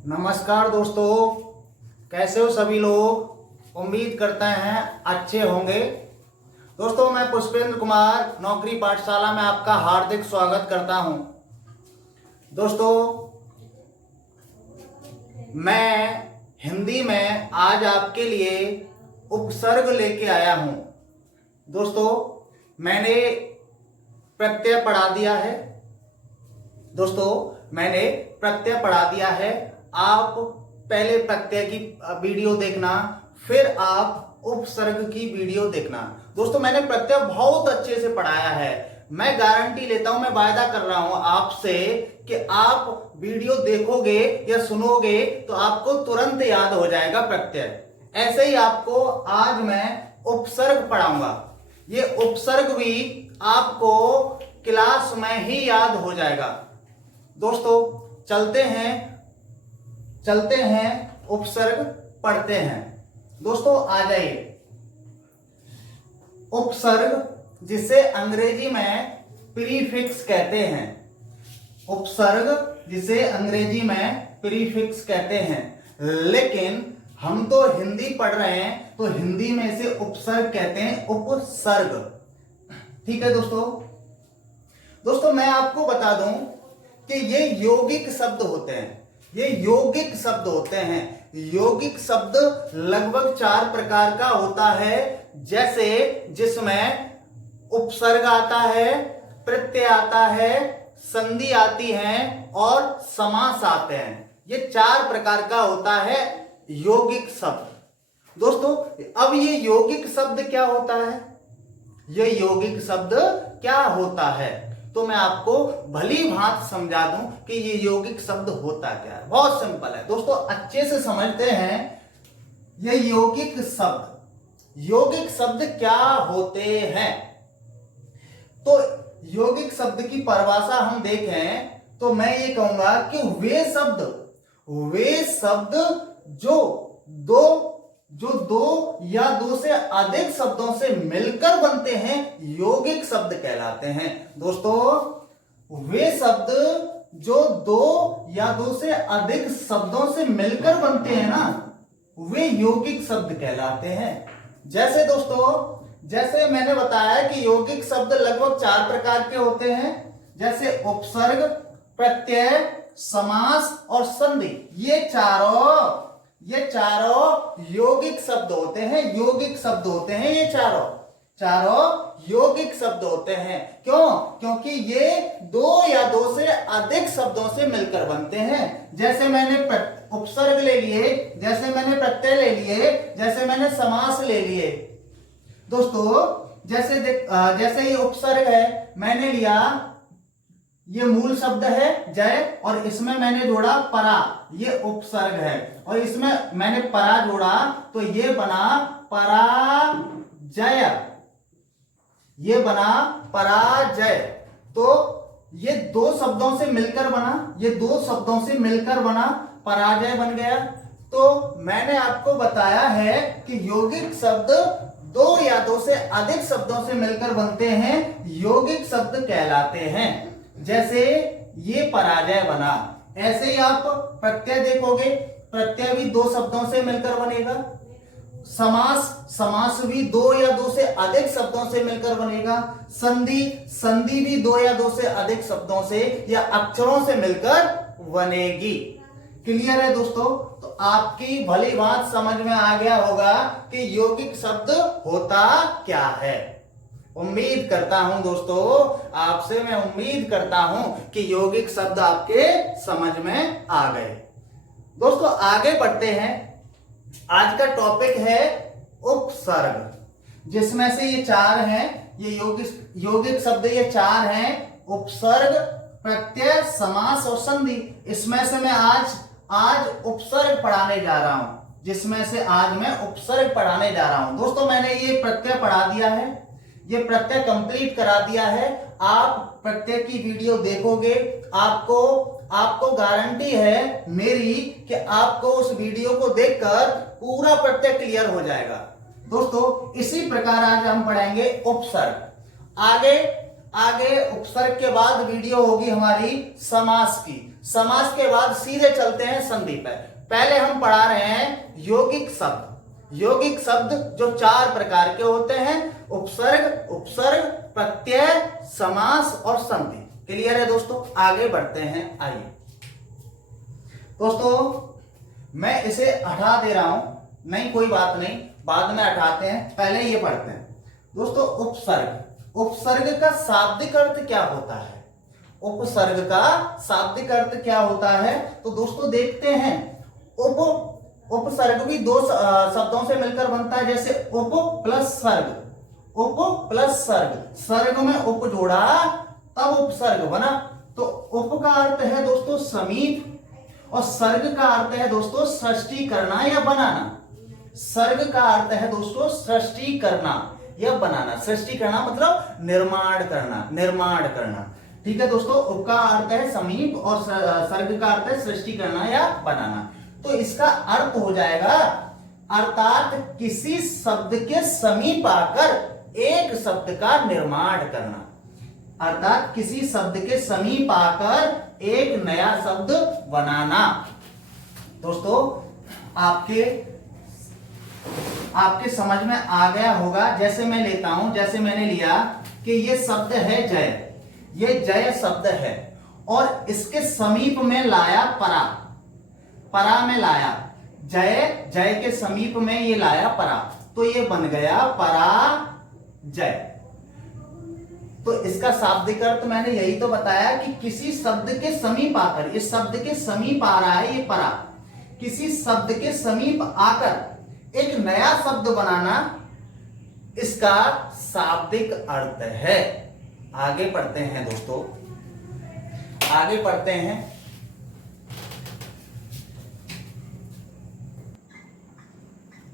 नमस्कार दोस्तों, कैसे हो सभी लोग। उम्मीद करते हैं अच्छे होंगे। दोस्तों, मैं पुष्पेंद्र कुमार नौकरी पाठशाला में आपका हार्दिक स्वागत करता हूं। दोस्तों, मैं हिंदी में आज आपके लिए उपसर्ग लेके आया हूं। दोस्तों, मैंने प्रत्यय पढ़ा दिया है। आप पहले प्रत्यय की वीडियो देखना, फिर आप उपसर्ग की वीडियो देखना। दोस्तों, मैंने प्रत्यय बहुत अच्छे से पढ़ाया है। मैं गारंटी लेता हूं, मैं वायदा कर रहा हूं आपसे कि आप वीडियो देखोगे या सुनोगे तो आपको तुरंत याद हो जाएगा प्रत्यय। ऐसे ही आपको आज मैं उपसर्ग पढ़ाऊंगा। ये उपसर्ग भी आपको क्लास में ही याद हो जाएगा। दोस्तों, चलते हैं उपसर्ग पढ़ते हैं। दोस्तों, आ जाइए। उपसर्ग जिसे अंग्रेजी में प्रीफिक्स कहते हैं। उपसर्ग जिसे अंग्रेजी में प्रीफिक्स कहते हैं, लेकिन हम तो हिंदी पढ़ रहे हैं तो हिंदी में से उपसर्ग कहते हैं उपसर्ग। ठीक है दोस्तों, मैं आपको बता दूं कि ये यौगिक शब्द होते हैं। यौगिक शब्द लगभग 4 प्रकार का होता है, जैसे जिसमें उपसर्ग आता है, प्रत्यय आता है, संधि आती है और समास आते हैं। ये 4 प्रकार का होता है यौगिक शब्द। दोस्तों, अब ये यौगिक शब्द क्या होता है, तो मैं आपको भली भांति समझा दूं कि ये यौगिक शब्द होता क्या है। बहुत सिंपल है दोस्तों, अच्छे से समझते हैं। ये यौगिक शब्द क्या होते हैं। तो यौगिक शब्द की परिभाषा हम देखें तो मैं ये कहूंगा कि वे शब्द जो दो या दो से अधिक शब्दों से मिलकर बनते हैं, यौगिक शब्द कहलाते हैं। दोस्तों, वे शब्द जो 2 या 2 से अधिक शब्दों से मिलकर बनते हैं ना, वे यौगिक शब्द कहलाते हैं। जैसे मैंने बताया कि यौगिक शब्द लगभग 4 प्रकार के होते हैं, जैसे उपसर्ग, प्रत्यय, समास और संधि। ये चारों यौगिक शब्द होते हैं। ये चारों यौगिक शब्द होते हैं। क्यों? क्योंकि ये 2 या 2 से अधिक शब्दों से मिलकर बनते हैं। जैसे मैंने उपसर्ग ले लिए, जैसे मैंने प्रत्यय ले लिए, जैसे मैंने समास ले लिए। दोस्तों, जैसे ये उपसर्ग है, मैंने लिया, ये मूल शब्द है जय, और इसमें मैंने जोड़ा परा, ये उपसर्ग है, और इसमें मैंने परा जोड़ा तो ये बना पराजय। तो ये 2 शब्दों से मिलकर बना पराजय बन गया। तो मैंने आपको बताया है कि यौगिक शब्द 2 या 2 से अधिक शब्दों से मिलकर बनते हैं, यौगिक शब्द कहलाते हैं। जैसे ये पराजय बना, ऐसे ही आप प्रत्यय देखोगे, प्रत्यय भी 2 शब्दों से मिलकर बनेगा। समास भी 2 या 2 से अधिक शब्दों से मिलकर बनेगा। संधि भी 2 या 2 से अधिक शब्दों से या अक्षरों से मिलकर बनेगी। क्लियर है दोस्तों? तो आपकी भली बात समझ में आ गया होगा कि यौगिक शब्द होता क्या है। उम्मीद करता हूं दोस्तों, आपसे मैं उम्मीद करता हूं कि यौगिक शब्द आपके समझ में आ गए। दोस्तों, आगे बढ़ते हैं। आज का टॉपिक है उपसर्ग, जिसमें से ये 4 हैं। ये यौगिक शब्द ये 4 हैं: उपसर्ग, प्रत्यय, समास और संधि। इसमें से मैं आज उपसर्ग पढ़ाने जा रहा हूं। दोस्तों, मैंने ये प्रत्यय पढ़ा दिया है, ये प्रत्यय कंप्लीट करा दिया है। आप प्रत्यय की वीडियो देखोगे, आपको गारंटी है मेरी कि आपको उस वीडियो को देखकर पूरा प्रत्यय क्लियर हो जाएगा। दोस्तों, इसी प्रकार आज हम पढ़ेंगे उपसर्ग। आगे आगे उपसर्ग के बाद वीडियो होगी हमारी समास की। समास के बाद सीधे चलते हैं संधि पर। पहले हम पढ़ा रहे हैं यौगिक शब्द। यौगिक शब्द जो 4 प्रकार के होते हैं, उपसर्ग, उपसर्ग, प्रत्यय, समास और संधि। क्लियर है दोस्तों? आगे बढ़ते हैं। आइए दोस्तों, मैं इसे हटा दे रहा हूं, नहीं कोई बात नहीं, बाद में हटाते हैं, पहले ये पढ़ते हैं। दोस्तों उपसर्ग, उपसर्ग का शाब्दिक अर्थ क्या होता है? उपसर्ग का शाब्दिक अर्थ क्या होता है? तो दोस्तों देखते हैं, उपसर्ग भी 2 शब्दों से मिलकर बनता है, जैसे उप प्लस सर्ग, उप प्लस सर्ग, सर्ग में उप जोड़ा तब उपसर्ग बना। तो उप का अर्थ है दोस्तों समीप, और सर्ग का अर्थ है दोस्तों सृष्टि करना या बनाना। सर्ग का अर्थ है दोस्तों सृष्टि करना या बनाना। सृष्टि करना मतलब निर्माण करना, निर्माण करना। ठीक है दोस्तों, उप का अर्थ है समीप और सर्ग का अर्थ है सृष्टि करना या बनाना। तो इसका अर्थ हो जाएगा अर्थात किसी शब्द के समीप आकर एक शब्द का निर्माण करना। अर्थात किसी शब्द के समीप आकर एक नया शब्द बनाना। दोस्तों आपके समझ में आ गया होगा। जैसे मैं लेता हूं, जैसे मैंने लिया कि ये शब्द है जय, ये जय शब्द है और इसके समीप में लाया परा, परा में लाया जय, जय के समीप में ये लाया परा, तो ये बन गया परा जय। तो इसका शाब्दिक अर्थ मैंने यही तो बताया कि किसी शब्द के समीप आकर, इस शब्द के समीप आ रहा है ये परा, किसी शब्द के समीप आकर एक नया शब्द बनाना, इसका शाब्दिक अर्थ है। आगे पढ़ते हैं दोस्तों, आगे पढ़ते हैं।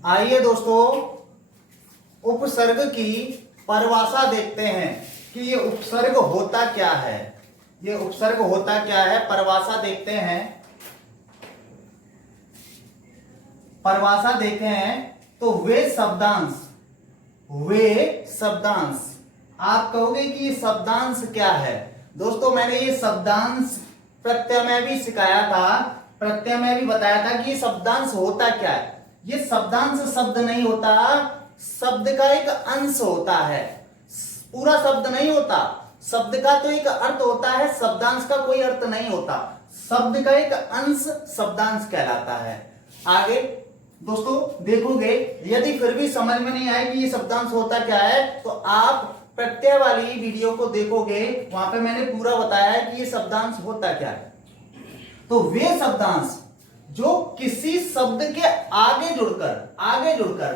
आइए दोस्तों उपसर्ग की परिभाषा देखते हैं कि ये उपसर्ग होता क्या है। ये उपसर्ग होता क्या है, परिभाषा देखते हैं। परिभाषा देखते हैं तो वे शब्दांश, वे शब्दांश। आप कहोगे कि ये शब्दांश क्या है? दोस्तों मैंने ये शब्दांश प्रत्यय में भी सिखाया था, प्रत्यय में भी बताया था कि ये शब्दांश होता क्या है। ये शब्दांश शब्द नहीं होता, शब्द का एक अंश होता है, पूरा शब्द नहीं होता। शब्द का तो एक अर्थ होता है, शब्दांश का कोई अर्थ नहीं होता। शब्द का एक अंश शब्दांश कहलाता है। आगे दोस्तों देखोगे, यदि फिर भी समझ में नहीं आए कि ये शब्दांश होता क्या है, तो आप प्रत्यय वाली वीडियो को देखोगे, वहां पे मैंने पूरा बताया है कि ये शब्दांश होता क्या है। तो वे शब्दांश जो किसी शब्द के आगे जुड़कर,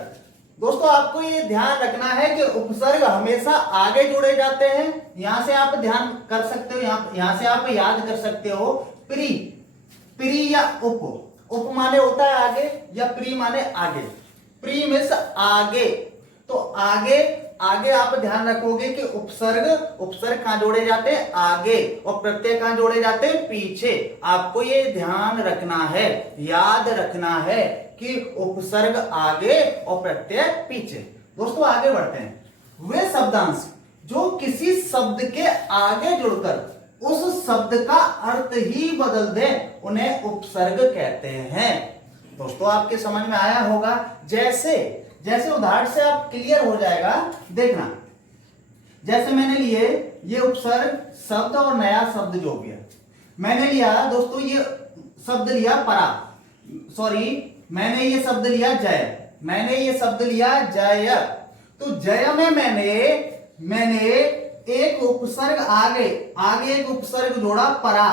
दोस्तों आपको ये ध्यान रखना है कि उपसर्ग हमेशा आगे जोड़े जाते हैं। यहां से आप ध्यान कर सकते हो, यहां से आप याद कर सकते हो। प्री, प्री या उप माने होता है आगे, या प्री माने आगे। प्री मीन्स आगे, तो आगे आप ध्यान रखोगे कि उपसर्ग कहां जोड़े जाते हैं? आगे, और प्रत्यय कहां जोड़े जाते हैं? पीछे। आपको ये ध्यान रखना है, याद रखना है कि उपसर्ग आगे और प्रत्यय पीछे। दोस्तों आगे बढ़ते हैं। वे शब्दांश जो किसी शब्द के आगे जुड़कर उस शब्द का अर्थ ही बदल दे, उन्हें उपसर्ग कहते हैं। दोस्तों आपके समझ में आया होगा। जैसे उदाहरण से आप क्लियर हो जाएगा। देखना, जैसे मैंने लिए ये उपसर्ग शब्द और नया शब्द जो गया, मैंने लिया दोस्तों ये शब्द लिया परा, सॉरी मैंने ये शब्द लिया जय, मैंने ये शब्द लिया जय। तो जय में मैंने एक उपसर्ग आगे एक उपसर्ग जोड़ा परा।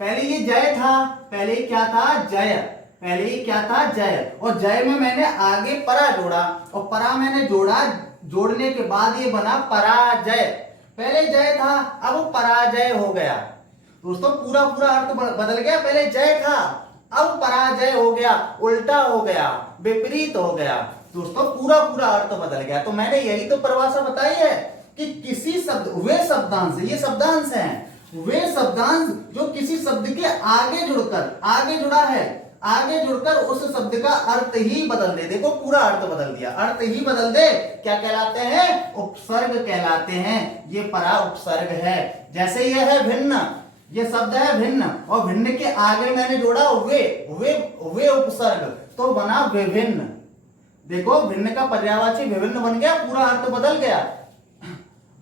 पहले ये जय था, पहले क्या था? जय, पहले ही क्या था? जय। और जय में मैंने आगे परा जोड़ा, और परा मैंने जोड़ने के बाद ये बना पराजय। पहले जय था, अब पराजय हो गया। दोस्तों पूरा अर्थ बदल गया। पहले जय था, अब पराजय हो गया, उल्टा हो गया, विपरीत हो गया। दोस्तों पूरा अर्थ बदल गया। तो मैंने यही तो परिभाषा बताई है कि किसी शब्द, वे शब्दांश, ये शब्दांश हैं, वे शब्दांश जो किसी शब्द के आगे जुड़ा है, आगे जुड़कर उस शब्द का अर्थ ही बदल दे। देखो पूरा अर्थ बदल दिया, अर्थ ही बदल दे, क्या कहलाते हैं? उपसर्ग कहलाते हैं। ये परा उपसर्ग है। जैसे ये है भिन्न, ये शब्द है भिन्न, और भिन्न के आगे मैंने जोड़ा वे उपसर्ग, तो बना विभिन्न। देखो भिन्न का पर्यायवाची विभिन्न बन गया, पूरा अर्थ बदल गया।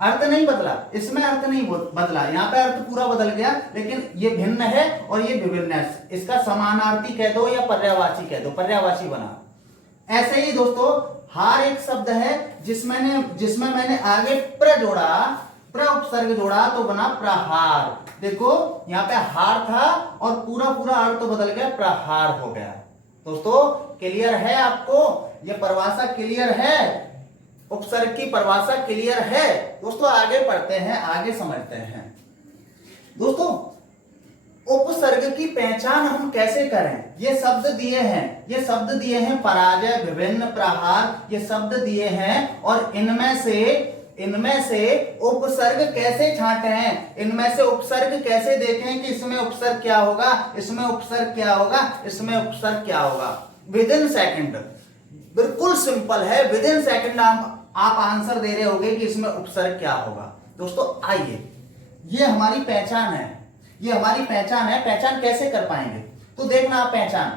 अर्थ नहीं बदला, इसमें अर्थ नहीं बदला, यहाँ पे अर्थ पूरा बदल गया, लेकिन ये भिन्न है और ये विभिन्न है। इसका समानार्थी कह दो या पर्यायवाची कह दो, पर्यायवाची बना। ऐसे ही दोस्तों हार एक शब्द है जिसमें मैंने आगे प्र जोड़ा, प्र उपसर्ग जोड़ा, तो बना प्रहार। देखो यहाँ पे हार था और पूरा अर्थ बदल गया, प्रहार हो गया। दोस्तों क्लियर है आपको? ये परिभाषा क्लियर है? उपसर्ग की परिभाषा क्लियर है? दोस्तों आगे पढ़ते हैं, आगे समझते हैं। दोस्तों उपसर्ग की पहचान हम कैसे करें? ये शब्द दिए हैं पराजय, विभिन्न, प्रहार, ये शब्द दिए हैं, और इनमें से उपसर्ग कैसे छांटे हैं? इनमें से उपसर्ग कैसे देखें कि इसमें उपसर्ग क्या होगा, इसमें उपसर्ग क्या होगा, इसमें उपसर्ग क्या होगा? विद इन सेकेंड, बिल्कुल सिंपल है। विद इन सेकेंड आप आंसर दे रहे होगे कि इसमें उपसर्ग क्या होगा। दोस्तों आइए, ये हमारी पहचान है, पहचान कैसे कर पाएंगे? तो देखना आप पहचान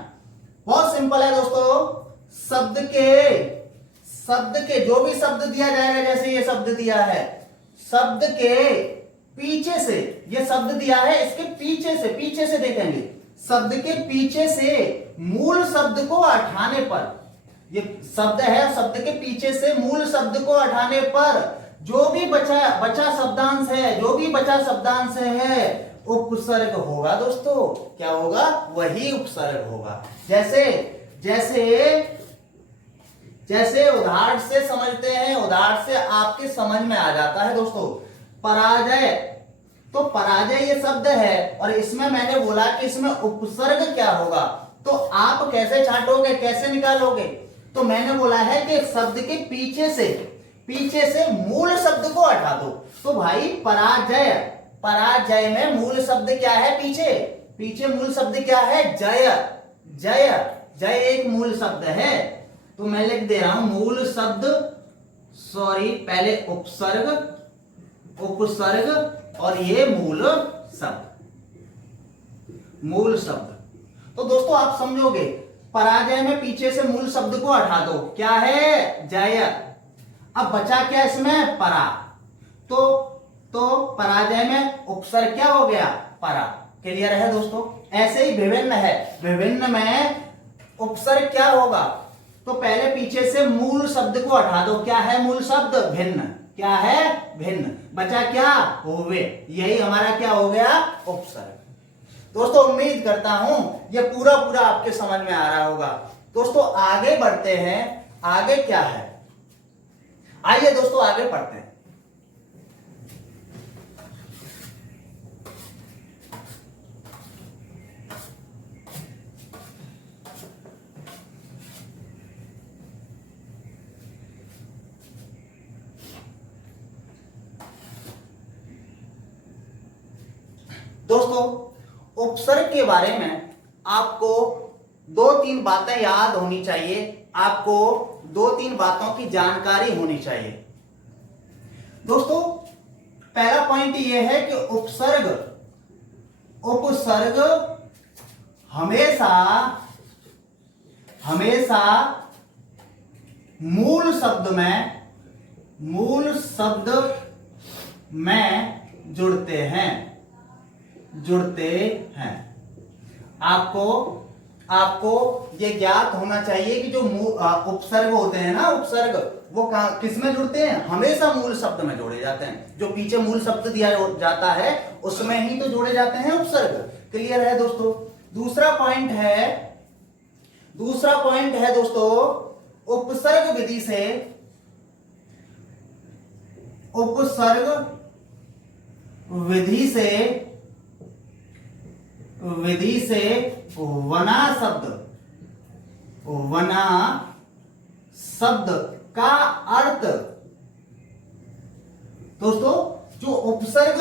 बहुत सिंपल है दोस्तों। शब्द के जो भी शब्द दिया जाएगा, जैसे ये शब्द दिया है, शब्द के पीछे से, ये शब्द दिया है, इसके पीछे से देखेंगे, शब्द के पीछे से मूल शब्द को हटाने पर, ये शब्द है, शब्द के पीछे से मूल शब्द को हटाने पर जो भी बचा शब्दांश है उपसर्ग होगा। दोस्तों क्या होगा? वही उपसर्ग होगा। जैसे उदाहरण से समझते हैं, उदाहरण से आपके समझ में आ जाता है। दोस्तों पराजय, तो पराजय ये शब्द है, और इसमें मैंने बोला कि इसमें उपसर्ग क्या होगा, तो आप कैसे छांटोगे, कैसे निकालोगे? तो मैंने बोला है कि शब्द के पीछे से मूल शब्द को हटा दो। तो भाई पराजय में मूल शब्द क्या है? पीछे मूल शब्द क्या है? जय एक मूल शब्द है। तो मैं लिख दे रहा हूं मूल शब्द, पहले उपसर्ग और ये मूल शब्द। तो दोस्तों आप समझोगे, पराजय में पीछे से मूल शब्द को हटा दो, क्या है? जय। अब बचा क्या इसमें? परा। तो पराजय में उपसर्ग क्या हो गया? परा। क्लियर है दोस्तों? ऐसे ही विभिन्न है, विभिन्न में उपसर्ग क्या होगा? तो पहले पीछे से मूल शब्द को हटा दो, क्या है मूल शब्द? भिन्न। क्या है? भिन्न। बचा क्या? होवे। यही हमारा क्या हो गया? उपसर्ग। दोस्तों उम्मीद करता हूं ये पूरा आपके समझ में आ रहा होगा। दोस्तों आगे बढ़ते हैं, आगे क्या है? आइए दोस्तों आगे पढ़ते हैं। दोस्तों उपसर्ग के बारे में आपको 2-3 बातें याद होनी चाहिए, आपको 2-3 बातों की जानकारी होनी चाहिए। दोस्तों पहला पॉइंट यह है कि उपसर्ग हमेशा मूल शब्द में जुड़ते हैं। आपको ये ज्ञात होना चाहिए कि जो उपसर्ग होते हैं ना, उपसर्ग वो किस में जुड़ते हैं? हमेशा मूल शब्द में जोड़े जाते हैं। जो पीछे मूल शब्द दिया जाता है उसमें ही तो जोड़े जाते हैं उपसर्ग। क्लियर है दोस्तों? दूसरा पॉइंट है दोस्तों, उपसर्ग विधि से वना शब्द का अर्थ। दोस्तों जो उपसर्ग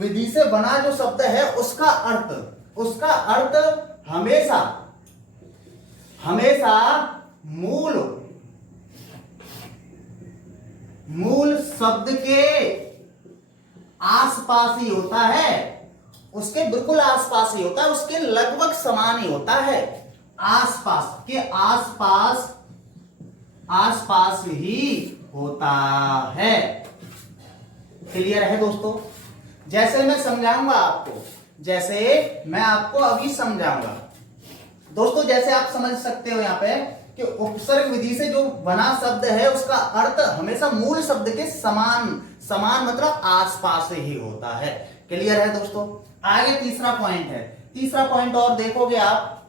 विधि से बना जो शब्द है उसका अर्थ हमेशा मूल शब्द के आसपास ही होता है, उसके बिल्कुल आसपास ही होता है, उसके लगभग समान ही होता है, आसपास ही होता है। क्लियर है दोस्तों? जैसे मैं समझाऊंगा आपको, जैसे मैं आपको अभी समझाऊंगा दोस्तों, जैसे आप समझ सकते हो यहां पे कि उपसर्ग विधि से जो बना शब्द है उसका अर्थ हमेशा मूल शब्द के समान मतलब आसपास ही होता है। क्लियर है दोस्तों? आगे तीसरा पॉइंट है, तीसरा पॉइंट और देखोगे आप,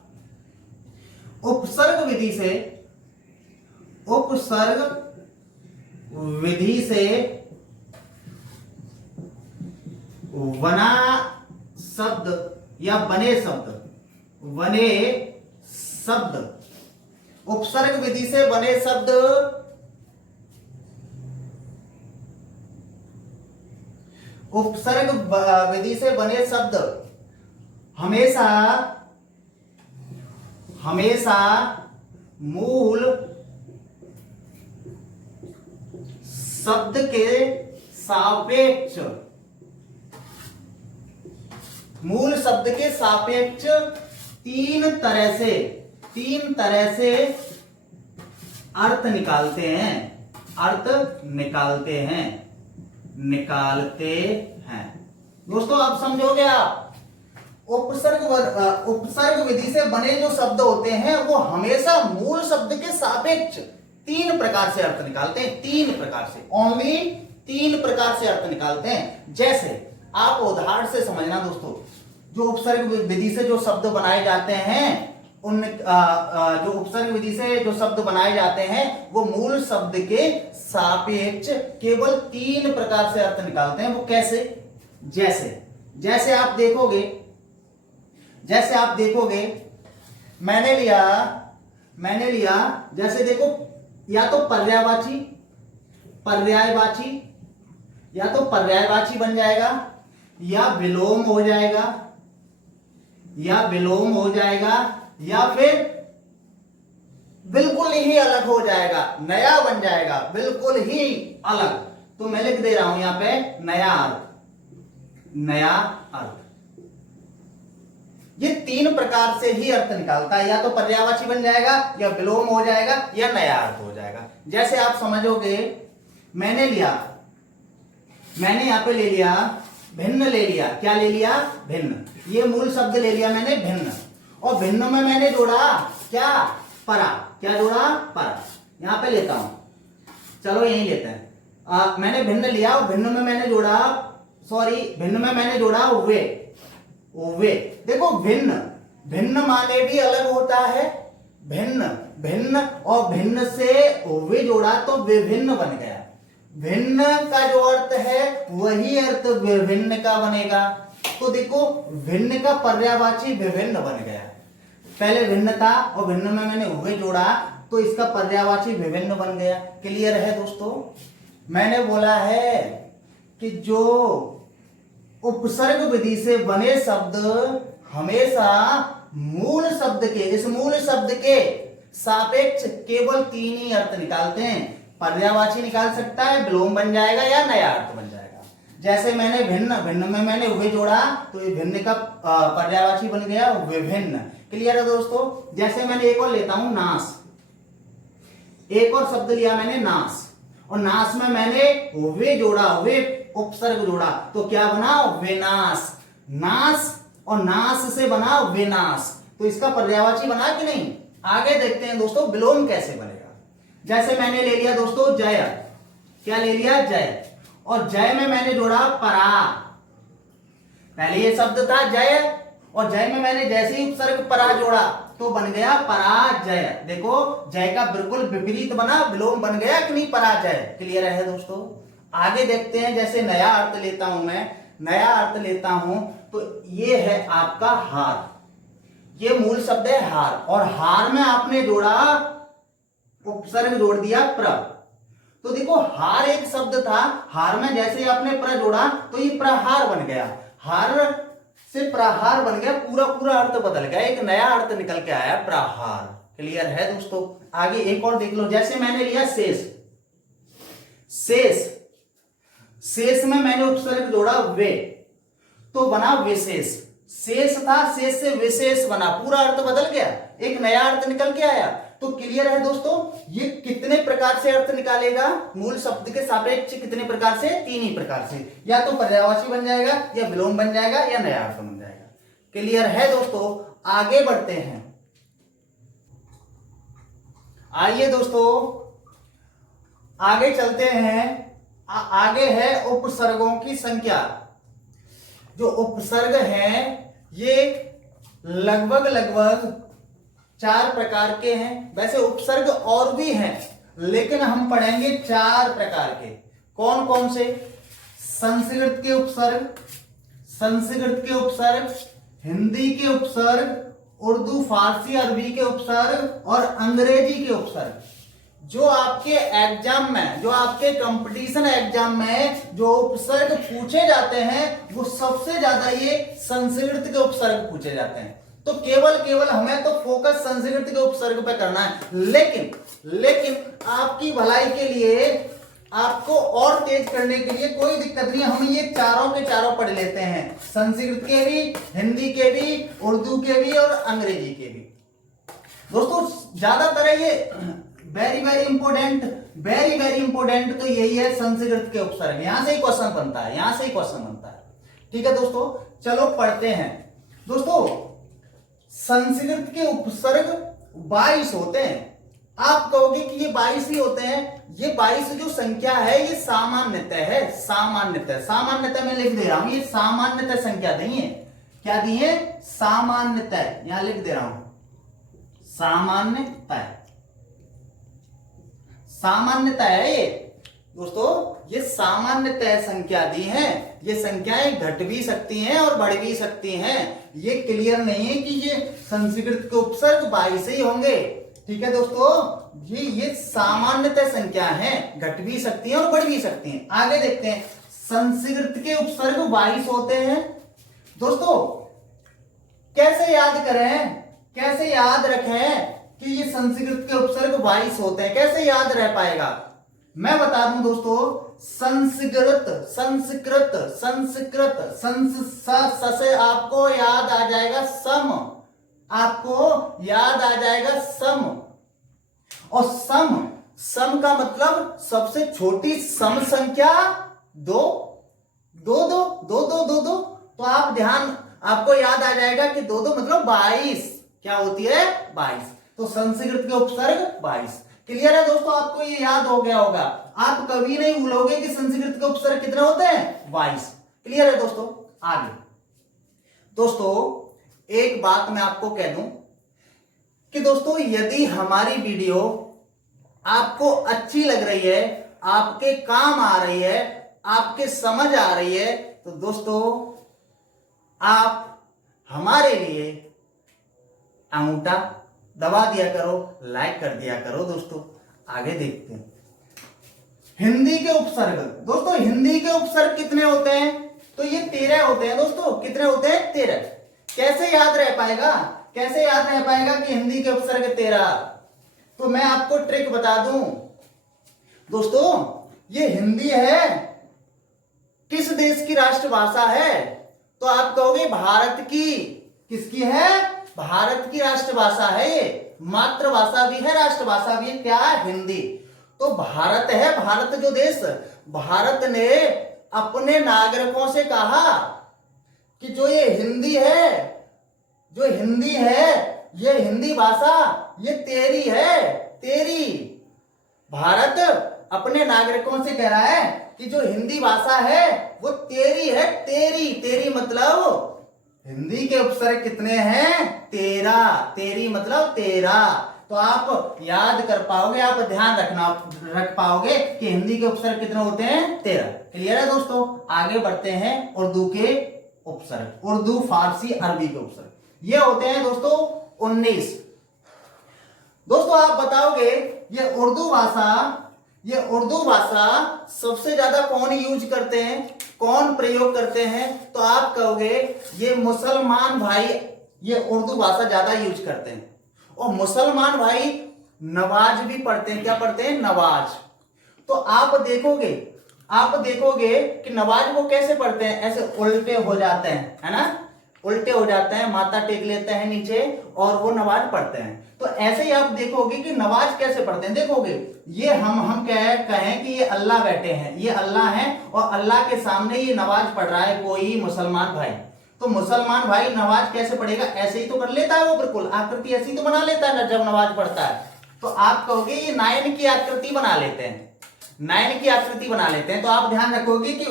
उपसर्ग विधि से बना शब्द या बने शब्द, उपसर्ग विधि से बने शब्द हमेशा मूल शब्द के सापेक्ष तीन तरह से अर्थ निकालते हैं। दोस्तों अब समझोगे आप, उपसर्ग विधि से बने जो शब्द होते हैं वो हमेशा मूल शब्द के सापेक्ष तीन प्रकार से अर्थ निकालते हैं, ओनली तीन प्रकार से अर्थ निकालते हैं। जैसे आप उदाहरण से समझना दोस्तों, जो उपसर्ग विधि से जो शब्द बनाए जाते हैं जो उपसर्ग विधि से जो शब्द बनाए जाते हैं वो मूल शब्द के सापेक्ष केवल तीन प्रकार से अर्थ निकालते हैं। वो कैसे? जैसे आप देखोगे मैंने लिया जैसे देखो, या तो पर्यायवाची बन जाएगा, या विलोम हो जाएगा, या फिर बिल्कुल ही अलग हो जाएगा, नया बन जाएगा, बिल्कुल ही अलग। तो मैं लिख दे रहा हूं यहां पे नया अर्थ। ये तीन प्रकार से ही अर्थ निकालता है, या तो पर्यायवाची बन जाएगा, या विलोम हो जाएगा, या नया अर्थ हो जाएगा। जैसे आप समझोगे, मैंने यहां पे ले लिया भिन्न, ले लिया, क्या ले लिया? भिन्न। ये मूल शब्द ले लिया मैंने भिन्न, और भिन्न में मैंने जोड़ा क्या? परा। क्या जोड़ा? परा। यहां पे लेता हूं, चलो यही लेते हैं। मैंने भिन्न लिया और भिन्न में मैंने जोड़ा वे। देखो भिन्न माने भी अलग होता है, भिन्न और भिन्न से वे जोड़ा तो विभिन्न बन गया। भिन्न का जो अर्थ है वही अर्थ विभिन्न का बनेगा। तो देखो भिन्न का पर्यायवाची विभिन्न बन गया। पहले भिन्न था और भिन्न में मैंने वे जोड़ा तो इसका पर्यायवाची विभिन्न बन गया। क्लियर है दोस्तों? मैंने बोला है कि जो उपसर्ग विधि से बने शब्द हमेशा इस मूल शब्द के सापेक्ष केवल तीन ही अर्थ निकालते हैं। पर्यायवाची निकाल सकता है, विलोम बन जाएगा, या नया अर्थ बन जाएगा। जैसे मैंने भिन्न में मैंने वे जोड़ा तो ये भिन्न का पर्यायवाची बन गया विभिन्न। क्लियर है दोस्तों? जैसे मैंने एक और लेता हूं नाश, एक और शब्द लिया मैंने नाश, और नाश में मैंने वे जोड़ा, वे उपसर्ग जोड़ा तो क्या बना? विनाश। नाश और नाश से बना विनाश, तो इसका पर्यायवाची बना कि नहीं? आगे देखते हैं दोस्तों विलोम कैसे बनेगा। जैसे मैंने ले लिया दोस्तों जय, क्या ले लिया? जय, और जय में मैंने जोड़ा परा। पहले ये शब्द था जय, और जय में मैंने जैसे ही उपसर्ग परा जोड़ा तो बन गया पराजय। देखो जय का बिल्कुल विपरीत बना, विलोम बन गया कि नहीं? पराजय। क्लियर है दोस्तों? आगे देखते हैं। जैसे नया अर्थ लेता हूं तो ये है आपका हार, ये मूल शब्द है हार, और हार में आपने जोड़ा उपसर्ग जोड़ दिया प्र। तो देखो हार एक शब्द था, हार में जैसे ही आपने प्र जोड़ा तो ये प्रहार बन गया, हार से प्रहार बन गया, पूरा अर्थ बदल गया, एक नया अर्थ निकल के आया प्रहार। क्लियर है दोस्तों? आगे एक और देख लो, जैसे मैंने लिया शेष, शेष, शेष में मैंने उपसर्ग जोड़ा वे, तो बना विशेष। शेष था, शेष से विशेष बना, पूरा अर्थ बदल गया, एक नया अर्थ निकल के आया। तो क्लियर है दोस्तों? ये कितने प्रकार से अर्थ निकालेगा? मूल शब्द के सापेक्ष कितने प्रकार से? 3 ही प्रकार से, या तो पर्यायवाची बन जाएगा, या विलोम बन जाएगा, या नया अर्थ बन जाएगा। क्लियर है दोस्तों? आगे बढ़ते हैं। आइए दोस्तों आगे चलते हैं। आगे है उपसर्गों की संख्या। जो उपसर्ग हैं ये लगभग 4 प्रकार के हैं। वैसे उपसर्ग और भी हैं, लेकिन हम पढ़ेंगे 4 प्रकार के। कौन कौन से? संस्कृत के उपसर्ग, संस्कृत के उपसर्ग, हिंदी के उपसर्ग, उर्दू, फारसी, अरबी के उपसर्ग और अंग्रेजी के उपसर्ग। जो आपके एग्जाम में, जो आपके कंपटीशन एग्जाम में जो उपसर्ग पूछे जाते हैं, वो सबसे ज्यादा ये संस्कृत के उपसर्ग पूछे जाते हैं। तो केवल हमें तो फोकस संस्कृत के उपसर्ग पे करना है। लेकिन आपकी भलाई के लिए, आपको और तेज करने के लिए कोई दिक्कत नहीं, हम ये चारों के चारों पढ़ लेते हैं, संस्कृत के भी, हिंदी के भी, उर्दू के भी और अंग्रेजी के भी। दोस्तों ज्यादातर ये वेरी वेरी इंपोर्टेंट तो यही है, संस्कृत के उपसर्ग। यहां से ही क्वेश्चन बनता है, यहां से ही क्वेश्चन बनता है। ठीक है दोस्तों, चलो पढ़ते हैं। दोस्तों संस्कृत के उपसर्ग 22 होते हैं। आप कहोगे कि ये 22 ही होते हैं। ये 22 जो संख्या है ये सामान्यतः है, सामान्यतः मैं लिख दे रहा हूं, ये सामान्यतः संख्या नहीं है। क्या दी है? सामान्यतः, यहां लिख दे रहा हूं, सामान्यतः है ये। दोस्तों ये सामान्यतः संख्या दी है। ये संख्याएं घट भी सकती हैं और बढ़ भी सकती हैं। ये क्लियर नहीं है कि ये संस्कृत के उपसर्ग 22 ही होंगे। ठीक है दोस्तों, ये सामान्यतः संख्या है, घट भी सकती हैं और बढ़ भी सकती हैं। आगे देखते हैं, संस्कृत के उपसर्ग 22 होते हैं। दोस्तों कैसे याद करें, कैसे याद रखें कि ये संस्कृत के उपसर्ग 22 होते हैं? कैसे याद रह पाएगा? मैं बता दूं दोस्तों, संस्कृत से आपको याद आ जाएगा सम, आपको याद आ जाएगा सम। और सम का मतलब सबसे छोटी सम संख्या 2। तो आप ध्यान, आपको याद आ जाएगा कि 2 मतलब 22। क्या होती है? 22। तो संस्कृत के उपसर्ग 22। क्लियर है दोस्तों? आपको ये याद हो गया होगा। आप कभी नहीं भूलोगे कि संस्कृत के उपसर्ग कितने होते हैं? 22। क्लियर है दोस्तों? आगे दोस्तों एक बात मैं आपको कह दूं कि दोस्तों यदि हमारी वीडियो आपको अच्छी लग रही है, आपके काम आ रही है, आपके समझ आ रही है, तो दोस्तों आप हमारे लिए अंगूठा दबा दिया करो, लाइक कर दिया करो। दोस्तों आगे देखते हैं हिंदी के उपसर्ग। दोस्तों हिंदी के उपसर्ग कितने होते हैं? तो ये 13 होते हैं। दोस्तों कितने होते हैं? 13। कैसे याद रह पाएगा, कैसे याद रह पाएगा कि हिंदी के उपसर्ग 13? तो मैं आपको ट्रिक बता दूं दोस्तों, ये हिंदी है, किस देश की राष्ट्रभाषा है? तो आप कहोगे भारत की। किसकी है? भारत की राष्ट्रभाषा है ये, मातृभाषा भी है, राष्ट्रभाषा भी है। क्या? हिंदी। तो भारत है, भारत जो देश, भारत ने अपने नागरिकों से कहा कि जो ये हिंदी है, जो हिंदी है, ये हिंदी भाषा ये तेरी है, तेरी। भारत अपने नागरिकों से कह रहा है कि जो हिंदी भाषा है वो तेरी है, तेरी। तेरी मतलब हिंदी के उपसर्ग कितने हैं? 13। तेरी मतलब 13। तो आप याद कर पाओगे, आप ध्यान रख पाओगे कि हिंदी के उपसर्ग कितने होते हैं? 13। क्लियर है दोस्तों? आगे बढ़ते हैं उर्दू के उपसर्ग, उर्दू, फारसी, अरबी के उपसर्ग। ये होते हैं दोस्तों 19। दोस्तों आप बताओगे ये उर्दू भाषा सबसे ज्यादा कौन यूज करते हैं, कौन प्रयोग करते हैं? तो आप कहोगे ये मुसलमान भाई ये उर्दू भाषा ज्यादा यूज करते हैं। और मुसलमान भाई नवाज भी पढ़ते हैं। क्या पढ़ते हैं? नवाज। तो आप देखोगे कि नवाज वो कैसे पढ़ते हैं, ऐसे उल्टे हो जाते हैं, है ना, उल्टे हो जाते हैं, माथा टेक लेते हैं नीचे और वो नमाज पढ़ते हैं। तो ऐसे ही आप देखोगे कि नमाज कैसे पढ़ते हैं। देखोगे ये हम कहें कि ये अल्लाह बैठे हैं, ये अल्लाह है और अल्लाह के सामने ये नमाज पढ़ रहा है कोई मुसलमान भाई। तो मुसलमान भाई नमाज कैसे पढ़ेगा? ऐसे ही तो कर लेता है वो, बिल्कुल आकृति ऐसी तो बना लेता है जब नमाज पढ़ता है। तो आप कहोगे ये 9 की आकृति बना लेते हैं, 9 की आकृति बना लेते हैं। तो आप ध्यान रखोगे कि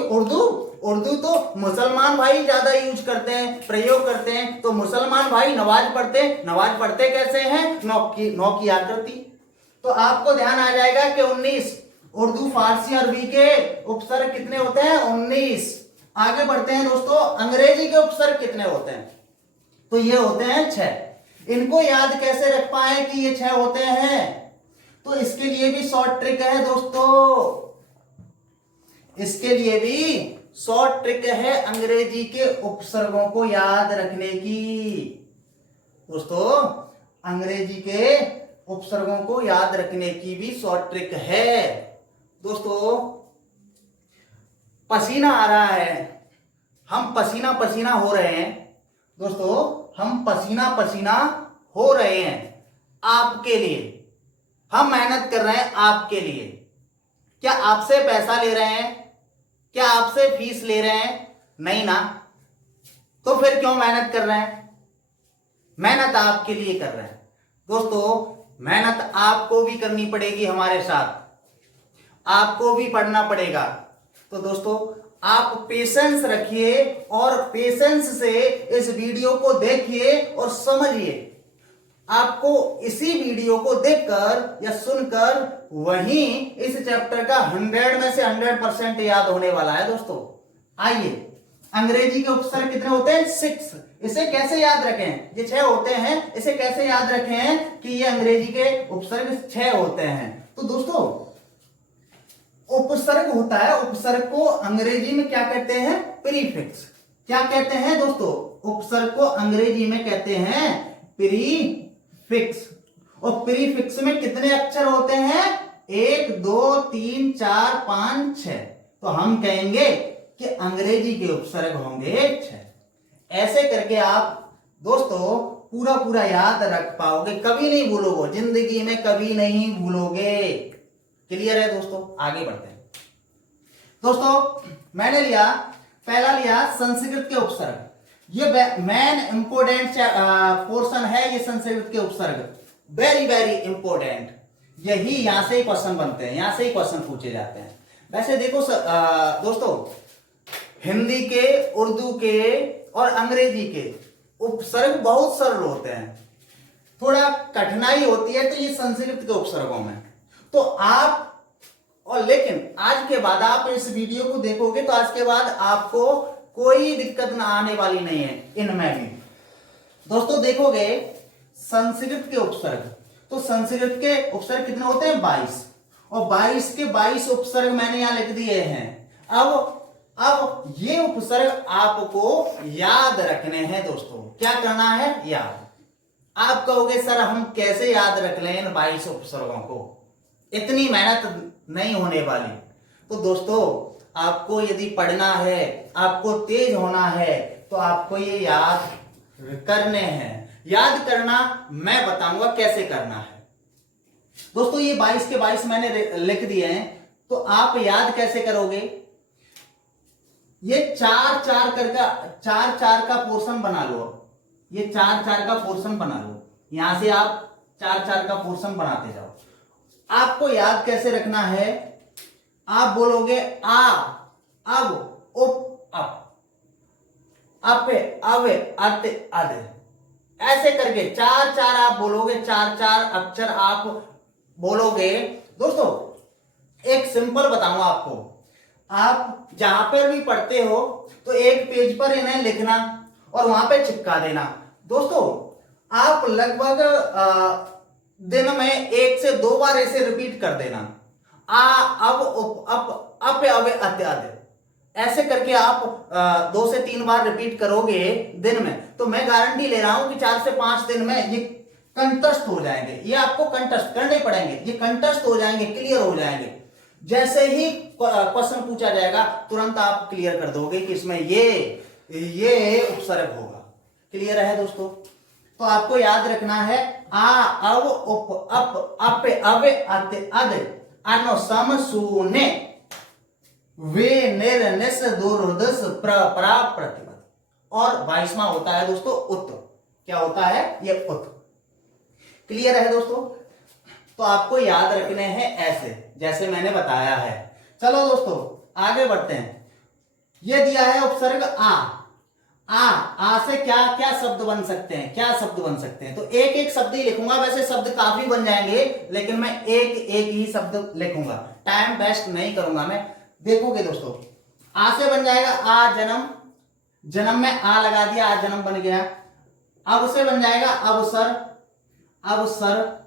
उर्दू तो मुसलमान भाई ज्यादा यूज करते हैं, प्रयोग करते हैं। तो मुसलमान भाई नमाज पढ़ते कैसे हैं? 9 की आकृति। तो आपको ध्यान आ जाएगा कि 19 उर्दू फारसी अरबी के उपसर्ग कितने होते हैं? 19। आगे बढ़ते हैं दोस्तों, अंग्रेजी के उपसर्ग कितने होते हैं? तो ये होते हैं 6। इनको याद कैसे रख पाए कि ये 6 होते हैं? तो इसके लिए भी शॉर्ट ट्रिक है दोस्तों, इसके लिए भी शॉर्ट ट्रिक है अंग्रेजी के उपसर्गों को याद रखने की। दोस्तों अंग्रेजी के उपसर्गों को याद रखने की भी शॉर्ट ट्रिक है। दोस्तों पसीना आ रहा है, हम पसीना पसीना हो रहे हैं। दोस्तों हम पसीना पसीना हो रहे हैं आपके लिए, हम मेहनत कर रहे हैं आपके लिए। क्या आपसे पैसा ले रहे हैं? क्या आपसे फीस ले रहे हैं? नहीं ना। तो फिर क्यों मेहनत कर रहे हैं? मेहनत आपके लिए कर रहे हैं। दोस्तों मेहनत आपको भी करनी पड़ेगी, हमारे साथ आपको भी पढ़ना पड़ेगा। तो दोस्तों आप पेशेंस रखिए और पेशेंस से इस वीडियो को देखिए और समझिए। आपको इसी वीडियो को देखकर या सुनकर वहीं इस चैप्टर का 100 में से 100% याद होने वाला है। दोस्तों आइए, अंग्रेजी के उपसर्ग कितने होते हैं? 6। इसे कैसे याद रखें? ये 6 होते हैं, इसे कैसे याद रखें कि ये अंग्रेजी के उपसर्ग 6 होते हैं? तो दोस्तों उपसर्ग होता है, उपसर्ग को अंग्रेजी में क्या कहते हैं? प्रीफिक्स। क्या कहते हैं दोस्तों? उपसर्ग को अंग्रेजी में कहते हैं प्रीफिक्स। और प्रीफिक्स में कितने अक्षर होते हैं? 1 2 3 4 5 6। तो हम कहेंगे कि अंग्रेजी के उपसर्ग होंगे 6। ऐसे करके आप दोस्तों पूरा याद रख पाओगे, कभी नहीं भूलोगे, जिंदगी में कभी नहीं भूलोगे। क्लियर है दोस्तों? आगे बढ़ते हैं। दोस्तों मैंने पहला लिया संस्कृत के उपसर्ग। ये मेन इंपोर्टेंट पोर्शन है, ये संस्कृत के उपसर्ग वेरी वेरी इंपोर्टेंट। यही यहां से ही क्वेश्चन बनते हैं, यहां से ही क्वेश्चन पूछे जाते हैं। वैसे देखो दोस्तों हिंदी के, उर्दू के और अंग्रेजी के उपसर्ग बहुत सरल होते हैं, थोड़ा कठिनाई होती है तो ये संस्कृत के उपसर्गों में। तो आप और लेकिन आज के बाद आप इस वीडियो को देखोगे तो आज के बाद आपको कोई दिक्कत ना आने वाली नहीं है इनमें भी। दोस्तों देखोगे संस्कृत के उपसर्ग, तो संस्कृत के उपसर्ग कितने होते हैं? 22। और 22 के 22 उपसर्ग मैंने यहां लिख दिए हैं। अब ये उपसर्ग आपको याद रखने हैं दोस्तों। क्या करना है? याद। आप कहोगे सर हम कैसे याद रख लें इन 22 उपसर्गों को, इतनी मेहनत नहीं होने वाली। तो दोस्तों आपको यदि पढ़ना है, आपको तेज होना है, तो आपको ये याद करने हैं। याद करना मैं बताऊंगा कैसे करना है। दोस्तों ये 22 के 22 मैंने लिख दिए हैं, तो आप याद कैसे करोगे? ये 4 का पोर्शन बना लो। ये 4 का पोर्शन बना लो, यहां से आप 4 का पोर्शन बनाते जाओ। आपको याद कैसे रखना है? आप बोलोगे आ, अब, उप, अप, अपे, अवे, अत, अद, ऐसे करके 4 आप बोलोगे, 4 अक्षर आप बोलोगे। दोस्तों एक सिंपल बताऊंगा आपको, आप जहां पर भी पढ़ते हो तो एक पेज पर इन्हें लिखना और वहां पे चिपका देना। दोस्तों आप लगभग दिन में 1 से 2 बार ऐसे रिपीट कर देना, आ, अब, उप, अप, अप, अवे, अत, अद, ऐसे करके आप 2 से 3 बार रिपीट करोगे दिन में, तो मैं गारंटी ले रहा हूं कि 4 से 5 दिन में ये कंटस्थ हो जाएंगे, ये आपको कंटस्थ करने पड़ेंगे, ये कंटस्थ हो जाएंगे, क्लियर हो जाएंगे। जैसे ही क्वेश्चन पूछा जाएगा तुरंत आप क्लियर कर दोगे कि इसमें ये उपसर्ग होगा। क्लियर है दोस्तों? तो आपको याद रखना है आ, अव, उप, अप, अप, अवे, अत, अद, अनो, सम, सुने, वे, निर, निस, दुर, दस, प्र, प्रा, प्रतिपद। और 22वां होता है दोस्तों उत। क्या होता है? ये उत। क्लियर है दोस्तों? तो आपको याद रखने हैं ऐसे, जैसे मैंने बताया है। चलो दोस्तों आगे बढ़ते हैं। ये दिया है उपसर्ग आ से क्या क्या शब्द बन सकते हैं, क्या शब्द बन सकते हैं? तो एक एक शब्द ही लिखूंगा, वैसे शब्द काफी बन जाएंगे, लेकिन मैं एक एक ही शब्द लिखूंगा, टाइम वेस्ट नहीं करूंगा मैं। देखोगे दोस्तों, आ से बन जाएगा आ जन्म, जन्म में आ लगा दिया, आ जन्म बन गया। अब से बन जाएगा अवसर, अवसर,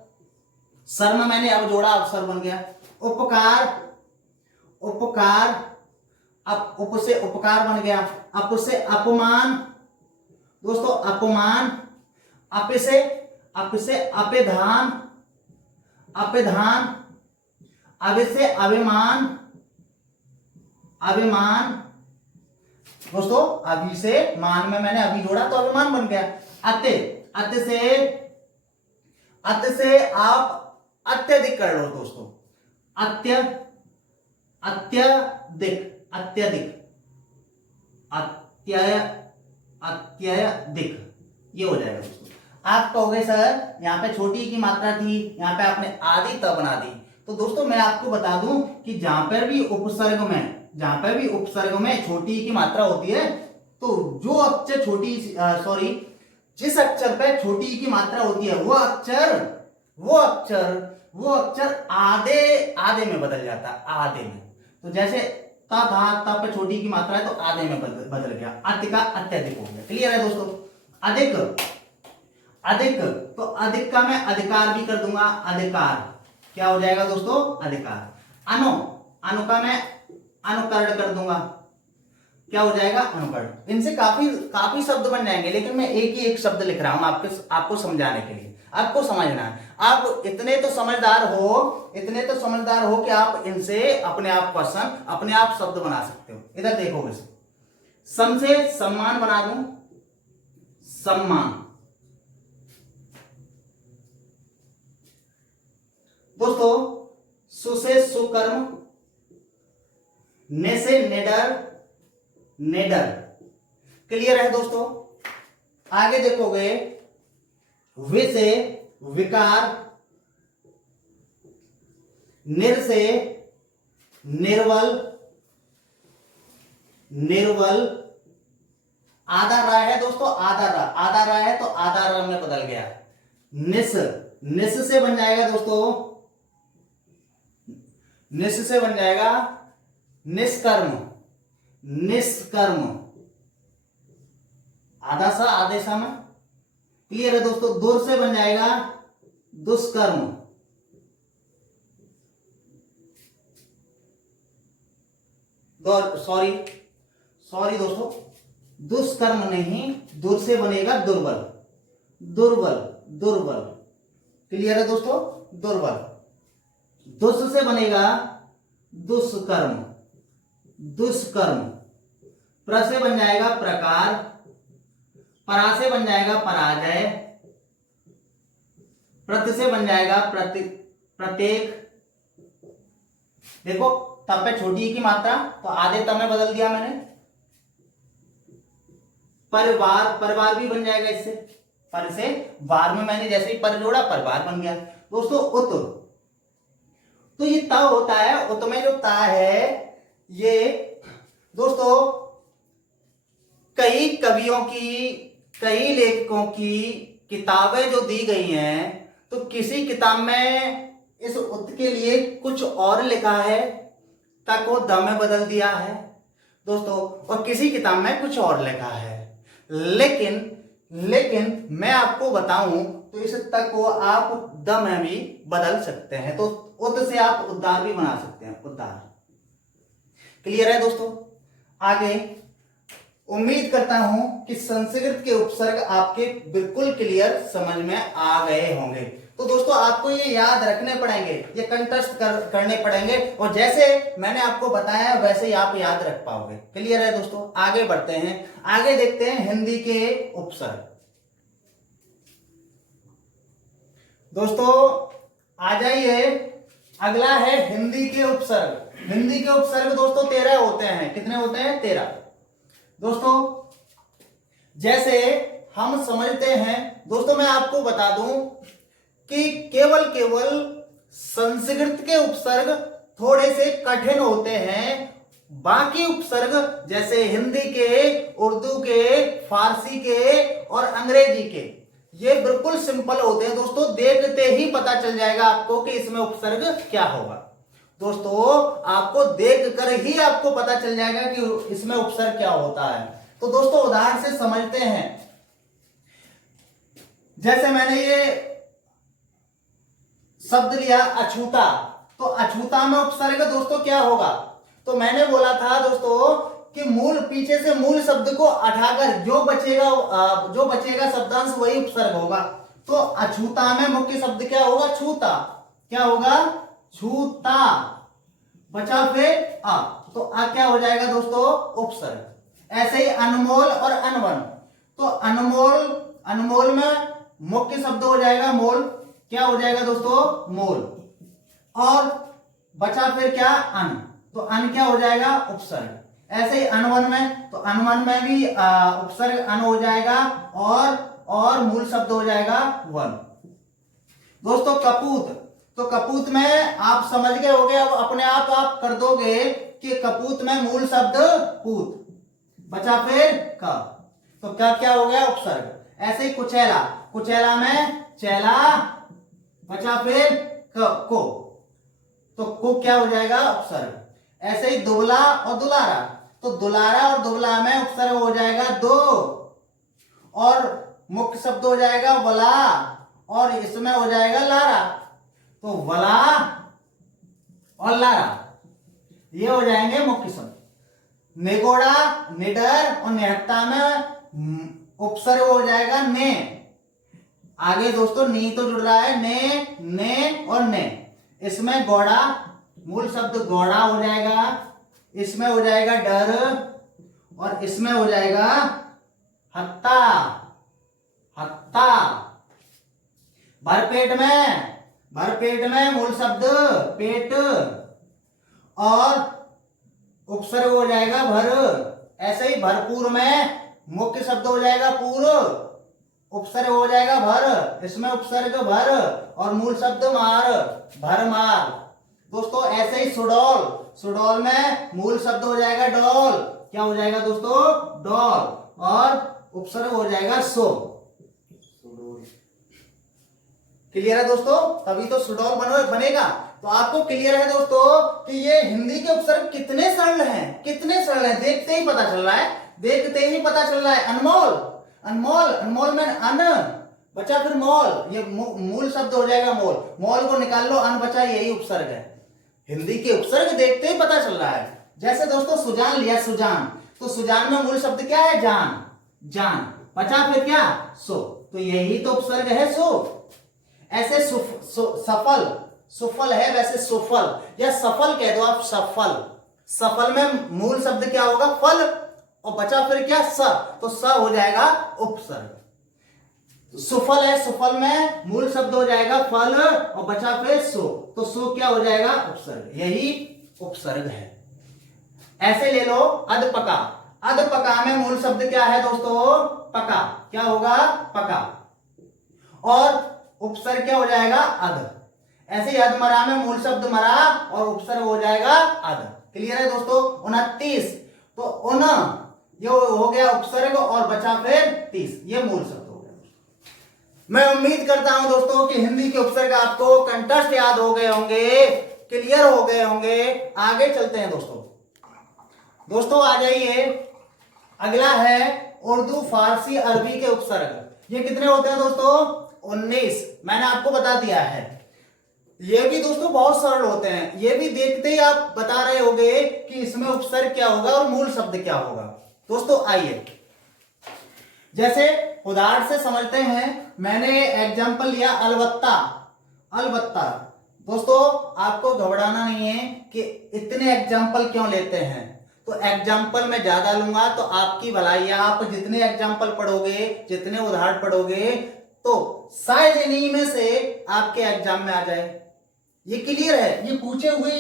सर में मैंने अब जोड़ा, अवसर बन गया। उपकार, उपकार, अब उप से उपकार बन गया। अप से अपमान, दोस्तों अपमान। अप से अपिधान, अपिधान। अब से अभिमान, अभिमान। दोस्तों अभी से मान में मैंने अभी जोड़ा तो अभिमान बन गया। अत्य, अत्य से आप अत्यधिक कर लो दोस्तों, अत्यधिक, अत्यधिक, अत्यधिक, ये हो जाएगा दोस्तों। आप कहोगे सर यहाँ पे छोटी की मात्रा थी, यहाँ पे आपने आदि त बना दी। तो दोस्तों मैं आपको बता दूं कि जहां पर भी उपसर्ग में छोटी की मात्रा होती है, तो जो अक्षर जिस अक्षर पे छोटी की मात्रा होती है वो अक्षर आधे में बदल जाता है, आधे में। तो जैसे ता था, ता पे छोटी की मात्रा है तो आधे में बदल गया, अति का अत्यधिक हो गया। क्लियर है दोस्तों? अधिक, अधिक, तो अधिक का मैं अधिकार भी कर दूंगा, अधिकार। क्या हो जाएगा दोस्तों? अधिकार। अनु, अनु का मैं अनुकरण कर दूंगा। क्या हो जाएगा? अनुकरण। इनसे काफी शब्द बन जाएंगे, लेकिन मैं एक ही एक शब्द लिख रहा हूं आपको समझाने के लिए, आपको समझना है। आप इतने तो समझदार हो कि आप इनसे अपने आप क्वेश्चन, अपने आप शब्द बना सकते हो। इधर देखो, सम से सम्मान बना दूं, सम्मान। दोस्तों सु से सुकर्म, ने से निडर, निडर। क्लियर है दोस्तों? आगे देखोगे, वि से विकार, निर से निर्वल, निर्वल। आधा रा है दोस्तों, आधा रा है तो आधा रा में बदल गया। निस, निस से बन जाएगा दोस्तों, निस से बन जाएगा निष्कर्म, निष्कर्म। आधा सा आधे सा में। क्लियर है दोस्तों? दूर से बन जाएगा दुष्कर्म, सॉरी दोस्तों, दुष्कर्म नहीं, दूर से बनेगा दुर्बल, दुर्बल, दुर्बल। क्लियर है दोस्तों? दुर्बल। दुष् से बनेगा दुष्कर्म, दुष्कर्म। प्र से बन जाएगा प्रकार, परा से बन जाएगा पराजय, प्रत से बन जाएगा प्रत्येक। देखो तब पे छोटी की मात्रा तो आधे तब में बदल दिया मैंने। परिवार, परिवार भी बन जाएगा इससे, पर से बार में मैंने जैसे ही पर जोड़ा परिवार बन गया। दोस्तों उत, तो ये ता होता है, उत में जो ता है ये दोस्तों कई कवियों की, कई लेखकों की किताबें जो दी गई हैं, तो किसी किताब में इस उत के लिए कुछ और लिखा है, ता को द में बदल दिया है दोस्तों, और किसी किताब में कुछ और लिखा है। लेकिन मैं आपको बताऊं तो इस तक को आप द में भी बदल सकते हैं, तो उत से आप उद्धार भी बना सकते हैं, उद्धार। क्लियर है दोस्तों? आगे उम्मीद करता हूं कि संस्कृत के उपसर्ग आपके बिल्कुल क्लियर समझ में आ गए होंगे। तो दोस्तों आपको ये याद रखने पड़ेंगे, ये कंठस्थ करने पड़ेंगे, और जैसे मैंने आपको बताया वैसे ही आप याद रख पाओगे। क्लियर है दोस्तों? आगे बढ़ते हैं, आगे देखते हैं हिंदी के उपसर्ग। दोस्तों आ जाइए, अगला है हिंदी के उपसर्ग। हिंदी के उपसर्ग दोस्तों 13 होते हैं। कितने होते हैं? 13। दोस्तों जैसे हम समझते हैं, दोस्तों मैं आपको बता दूं कि केवल संस्कृत के उपसर्ग थोड़े से कठिन होते हैं। बाकी उपसर्ग जैसे हिंदी के, उर्दू के, फारसी के और अंग्रेजी के, ये बिल्कुल सिंपल होते हैं। दोस्तों देखते ही पता चल जाएगा आपको कि इसमें उपसर्ग क्या होगा। दोस्तों आपको देखकर ही आपको पता चल जाएगा कि इसमें उपसर्ग क्या होता है। तो दोस्तों उदाहरण से समझते हैं। जैसे मैंने ये शब्द लिया अछूता, तो अछूता में उपसर्ग दोस्तों क्या होगा? तो मैंने बोला था दोस्तों कि मूल, पीछे से मूल शब्द को हटाकर जो बचेगा शब्दांश वही उपसर्ग होगा। तो अछूता में मुख्य शब्द क्या होगा? छूता। क्या होगा? छूता। बचा फिर आ, तो आ क्या हो जाएगा दोस्तों? उपसर्ग। ऐसे ही अनमोल और अनवन, तो अनमोल में मुख्य शब्द हो जाएगा मोल। क्या हो जाएगा दोस्तों? मोल। और बचा फिर क्या? अन, तो अन क्या हो जाएगा? उपसर्ग। ऐसे ही अनवन में, तो अनवन में भी उपसर्ग अन हो जाएगा और मूल शब्द हो जाएगा वन। दोस्तों कपूत, तो कपूत में आप समझ गए होंगे, अब अपने आप कर दोगे कि कपूत में मूल शब्द पूत, बचा फिर का, तो क्या क्या हो गया? उपसर्ग। ऐसे ही कुचैला, कुचैला में चैला, बचा फिर को, तो को क्या हो जाएगा? उपसर्ग। ऐसे ही दुबला और दुलारा, तो दुलारा और दुबला में उपसर्ग हो जाएगा दो, और मुख्य शब्द हो जाएगा वला, और इसमें हो जाएगा लारा, तो वला और लारा ये हो जाएंगे मुख्य शब्द। निगोड़ा, निडर और निहत्ता में उपसर्ग हो जाएगा ने। आगे दोस्तों नी तो जुड़ रहा है, ने और ने। इसमें गौड़ा, मूल शब्द गौड़ा हो जाएगा, इसमें हो जाएगा डर, और इसमें हो जाएगा हत्ता, हत्ता। भरपेट में मूल शब्द पेट, और उपसर्ग हो जाएगा भर। ऐसे ही भरपूर में मुख्य शब्द हो जाएगा पूर, उपसर्ग हो जाएगा भर, इसमें उपसर्ग भर और मूल शब्द मार, भरमार। दोस्तों ऐसे ही सुडौल, सुडौल में मूल शब्द हो जाएगा डॉल, क्या हो जाएगा दोस्तों? डॉल, और उपसर्ग हो जाएगा सो। क्लियर है दोस्तों? तभी तो सुडौल बनेगा। तो आपको क्लियर है दोस्तों कि ये हिंदी के उपसर्ग कितने सरल हैं, कितने सरल हैं, देखते ही पता चल रहा है, देखते ही पता चल रहा है। अनमोल, अनमोल, अनमोल में अन, बचा फिर मोल, ये मूल शब्द हो जाएगा मोल, मोल को निकाल लो, अन बचा, यही उपसर्ग है। हिंदी के उपसर्ग देखते ही पता चल रहा है। जैसे दोस्तों सुजान लिया, सुजान, तो सुजान में मूल शब्द क्या है? जान, जान, बचा फिर क्या? सो, तो यही तो उपसर्ग है सो। ऐसे सफल, सुफल है वैसे सुफल, या सफल कह दो आप, सफल। सफल में मूल शब्द क्या होगा? फल, और बचा फिर क्या? स, तो स हो जाएगा उपसर्ग। सुफल है, सुफल में मूल शब्द हो जाएगा फल, और बचा फिर सो, तो सो क्या हो जाएगा? उपसर्ग। यही उपसर्ग है। ऐसे ले लो अधपका, अधपका में मूल शब्द क्या है दोस्तों? पका, क्या होगा? पका, और उपसर्ग क्या हो जाएगा? अध। ऐसे ही अधमरा में मूल शब्द मरा और उपसर्ग हो जाएगा अध। क्लियर है दोस्तों? 29, तो उन ये हो गया उपसर्ग, और बचा फिर 30, ये मूल शब्द हो गया। मैं उम्मीद करता हूं दोस्तों कि हिंदी के उपसर्ग आपको कंठस्थ याद हो गए होंगे, क्लियर हो गए होंगे। आगे चलते हैं दोस्तों आ जाइए, अगला है उर्दू, फारसी, अरबी के उपसर्ग। ये कितने होते हैं दोस्तों? 19। मैंने आपको बता दिया है। ये भी दोस्तों बहुत सरल होते हैं, ये भी देखते ही आप बता रहे होंगे कि इसमें उपसर्ग क्या होगा और मूल शब्द क्या होगा। दोस्तों आइए, जैसे उदाहरण से समझते हैं। मैंने एग्जाम्पल लिया अलबत्ता। अलबत्ता दोस्तों आपको घबराना नहीं है कि इतने एग्जाम्पल क्यों लेते हैं, तो एग्जाम्पल मैं ज्यादा लूंगा तो आपकी भलाई, आप जितने एग्जाम्पल पढ़ोगे, जितने उदाहरण पढ़ोगे, तो शायद इन्हीं में से आपके एग्जाम में आ जाए। ये क्लियर है, ये पूछे हुए,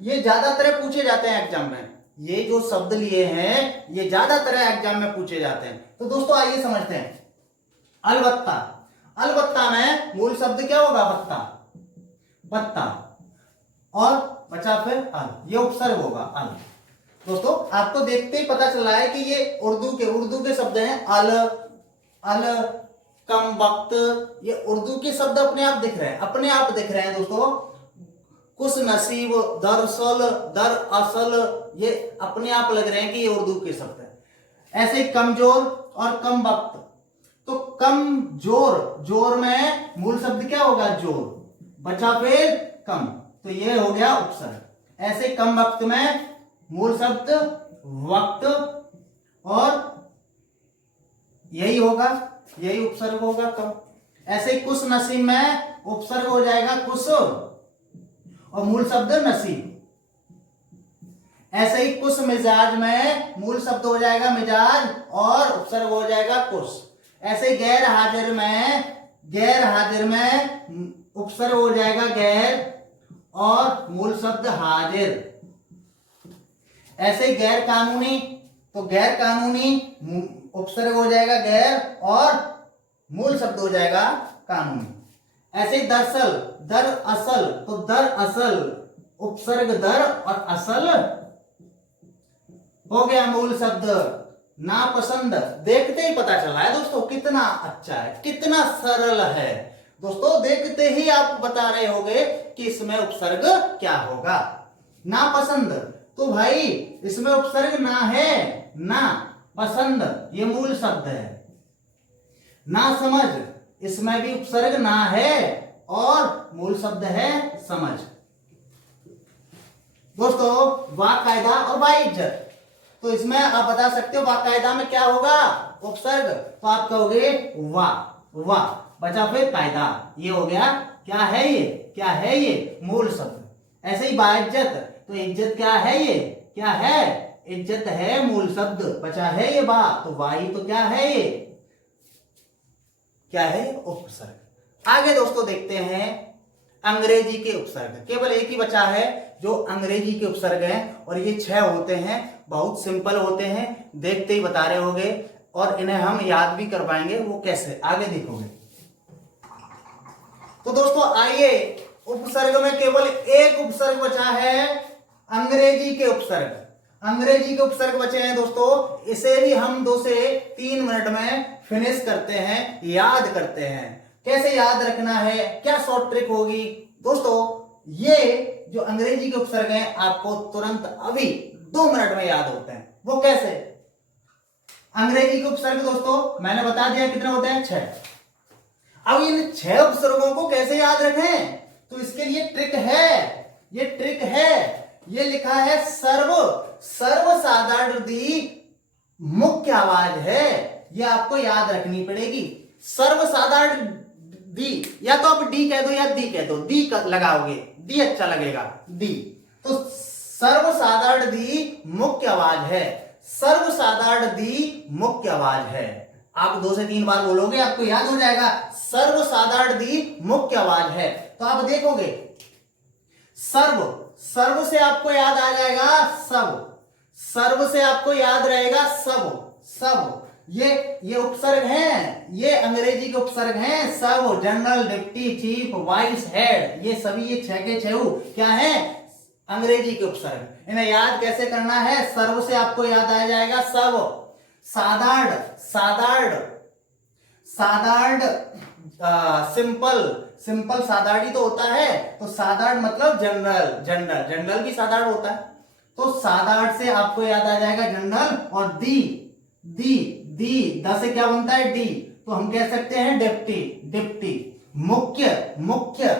ये ज्यादातर पूछे जाते हैं एग्जाम में। ये जो शब्द लिए हैं ये ज्यादातर एग्जाम में पूछे जाते हैं। तो दोस्तों आइए समझते हैं। अलबत्ता, अलबत्ता में मूल शब्द क्या होगा? बत्ता, बत्ता, और बचा फिर अल, ये उपसर्ग होगा अल। दोस्तों आपको देखते ही पता चल रहा है कि ये उर्दू के शब्द हैं। अल, अल, कम वक्त, ये उर्दू के शब्द अपने आप दिख रहे हैं, अपने आप दिख रहे हैं दोस्तों। कुछ नसीब, दरअसल, दर असल, ये अपने आप लग रहे हैं कि ये उर्दू के शब्द हैं। ऐसे कमजोर और कम वक्त, तो कम जोर, जोर में मूल शब्द क्या होगा? जोर, बचा फिर कम, तो ये हो गया उपसर्ग। ऐसे कम वक्त में मूल शब्द वक्त, और यही होगा, यही उपसर्ग होगा कम। ऐसे कुछ नसीब में उपसर्ग हो जाएगा कुछ, और मूल शब्द नसीब। ऐसे ही कुछ मिजाज में मूल शब्द हो जाएगा मिजाज, और उपसर्ग हो जाएगा कुछ। ऐसे गैर हाजिर में, गैर हाजिर में उपसर्ग हो जाएगा गैर, और मूल शब्द हाजिर। ऐसे गैर कानूनी, तो गैर कानूनी उपसर्ग हो जाएगा गैर, और मूल शब्द हो जाएगा कानूनी। ऐसे दरअसल, दर असल, तो दर असल उपसर्ग दर, और असल हो गया मूल शब्द। नापसंद, देखते ही पता चल रहा है दोस्तों कितना अच्छा है, कितना सरल है। दोस्तों देखते ही आप बता रहे होंगे कि इसमें उपसर्ग क्या होगा। नापसंद, तो भाई इसमें उपसर्ग ना है, ना पसंद, ये मूल शब्द है। ना समझ, इसमें भी उपसर्ग ना है, और मूल शब्द है समझ। दोस्तों वाकायदा और वाइज्जत, तो इसमें आप बता सकते हो वाकायदा में क्या होगा? उपसर्ग, तो आप कहोगे वाह, वाह, बचा फिर कायदा, ये हो गया क्या है? ये क्या है? ये मूल शब्द। ऐसे ही बाइज्जत, तो इज्जत क्या है? ये क्या है? इज्जत है मूल शब्द, बचा है ये बा, तो वाही तो क्या है? ये क्या है? उपसर्ग। आगे दोस्तों देखते हैं अंग्रेजी के उपसर्ग। केवल एक ही बचा है जो अंग्रेजी के उपसर्ग हैं, और ये 6 होते हैं, बहुत सिंपल होते हैं, देखते ही बता रहे होंगे, और इन्हें हम याद भी करवाएंगे। वो कैसे, आगे देखोगे। तो दोस्तों आइए, उपसर्ग में केवल एक उपसर्ग बचा है, अंग्रेजी के उपसर्ग। अंग्रेजी के उपसर्ग बचे हैं दोस्तों, इसे भी हम 2 से 3 मिनट में फिनिश करते हैं, याद करते हैं। कैसे याद रखना है, क्या शॉर्ट ट्रिक होगी? दोस्तों ये जो अंग्रेजी के उपसर्ग हैं आपको तुरंत अभी 2 मिनट में याद होते हैं। वो कैसे? अंग्रेजी के उपसर्ग दोस्तों मैंने बता दिया कितने होते हैं? 6। अब इन 6 उपसर्गों को कैसे याद रखें? तो इसके लिए ट्रिक है, ये ट्रिक है। ये लिखा है सर्व, सर्वसाधारण दी मुख्य आवाज है, ये आपको याद रखनी पड़ेगी। सर्वसाधारण दी, या तो आप डी कह दो या दी कह दो, दी लगाओगे, डी अच्छा लगेगा, दी। तो सर्वसाधारण दी मुख्य आवाज है, सर्वसाधारण दी मुख्य आवाज है। आप 2 से 3 बार बोलोगे आपको याद हो जाएगा, सर्वसाधारण दी मुख्य आवाज है। तो आप देखोगे सर्व, सर्व से आपको याद आ जाएगा सब, सर्व से आपको याद रहेगा सब, सब। ये उपसर्ग हैं, ये अंग्रेजी के उपसर्ग हैं सब। General, deputy, chief, vice, head, ये सभी ये 6 के 6 क्या है? अंग्रेजी के उपसर्ग। इन्हें याद कैसे करना है? सर्व से आपको याद आ जाएगा सब। साधारण, साधारण, साधारण, सिंपल, सिंपल साधारण तो होता है, तो साधारण मतलब जनरल, जनरल, जनरल भी साधारण होता है। तो साधारण से आपको याद आ जाएगा जनरल। और दी, दी, दी, द से क्या बनता है? डी, तो हम कह सकते हैं डिप्टी, डिप्टी। मुख्य, मुख्य,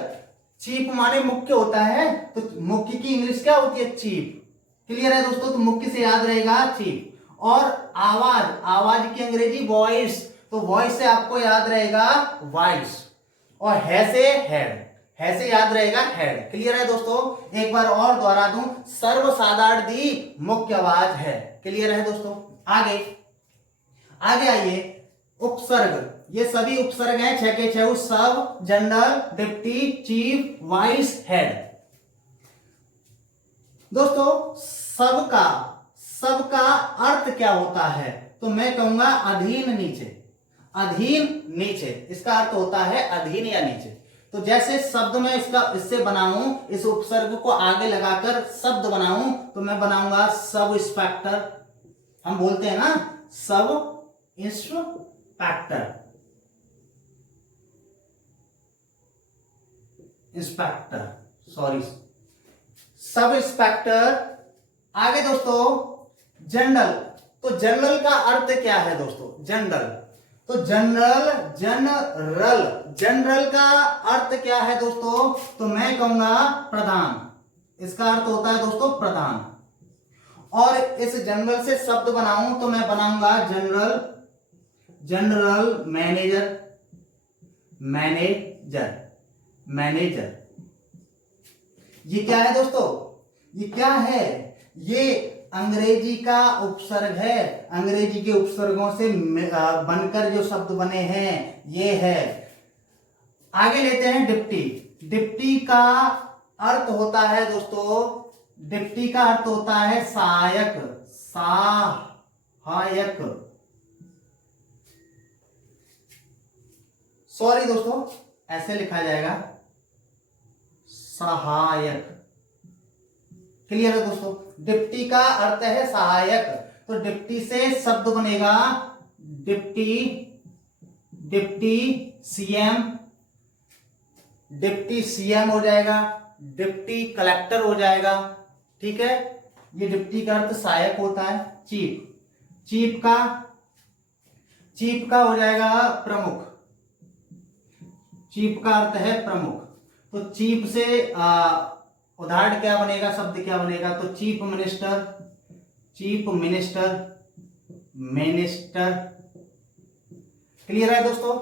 चीफ माने मुख्य होता है, तो मुख्य की इंग्लिश क्या होती है? चीफ। क्लियर है दोस्तों? तो मुख्य से याद रहेगा चीफ। और आवाज, आवाज की अंग्रेजी वॉइस, तो वॉइस से आपको याद रहेगा वॉइस, और है से हेड, है से याद रहेगा हेड। क्लियर है दोस्तों? एक बार और दोहरा दूं, सर्वसाधारण दी मुख्य आवाज है। क्लियर है दोस्तों? आगे आगे आइए, उपसर्ग, ये सभी उपसर्ग हैं 6 के 6, सब, general, deputy, chief, vice, head. दोस्तों सबका, सबका अर्थ क्या होता है? तो मैं कहूंगा अधीन, नीचे, अधीन, नीचे, इसका अर्थ होता है अधीन या नीचे। तो जैसे शब्द में इससे बनाऊं, इस उपसर्ग को आगे लगाकर शब्द बनाऊं, तो मैं बनाऊंगा सब इंस्पेक्टर। हम बोलते हैं ना sub inspector, inspector, sorry, sub inspector. आगे दोस्तों जनरल, तो जनरल का अर्थ क्या है दोस्तों? जनरल, तो जनरल, जनरल, जनरल का अर्थ क्या है दोस्तों? तो मैं कहूंगा प्रधान, इसका अर्थ होता है दोस्तों प्रधान। और इस जनरल से शब्द बनाऊं तो मैं बनाऊंगा general, general manager, manager, manager. ये क्या है दोस्तों? ये क्या है? ये अंग्रेजी का उपसर्ग है, अंग्रेजी के उपसर्गों से बनकर जो शब्द बने हैं ये है। आगे लेते हैं डिप्टी। डिप्टी का अर्थ होता है दोस्तों, डिप्टी का अर्थ होता है सहायक, सहायक, सॉरी दोस्तों ऐसे लिखा जाएगा सहायक। क्लियर है दोस्तों? डिप्टी का अर्थ है सहायक, तो डिप्टी से शब्द बनेगा deputy, deputy CM, deputy CM हो जाएगा, डिप्टी कलेक्टर हो जाएगा। ठीक है, ये डिप्टी का अर्थ सहायक होता है। चीफ, चीफ का, चीफ का हो जाएगा प्रमुख, चीफ का अर्थ है प्रमुख। तो चीफ से उदाहरण क्या बनेगा, शब्द क्या बनेगा? तो chief minister, chief minister, minister. Clear है दोस्तों?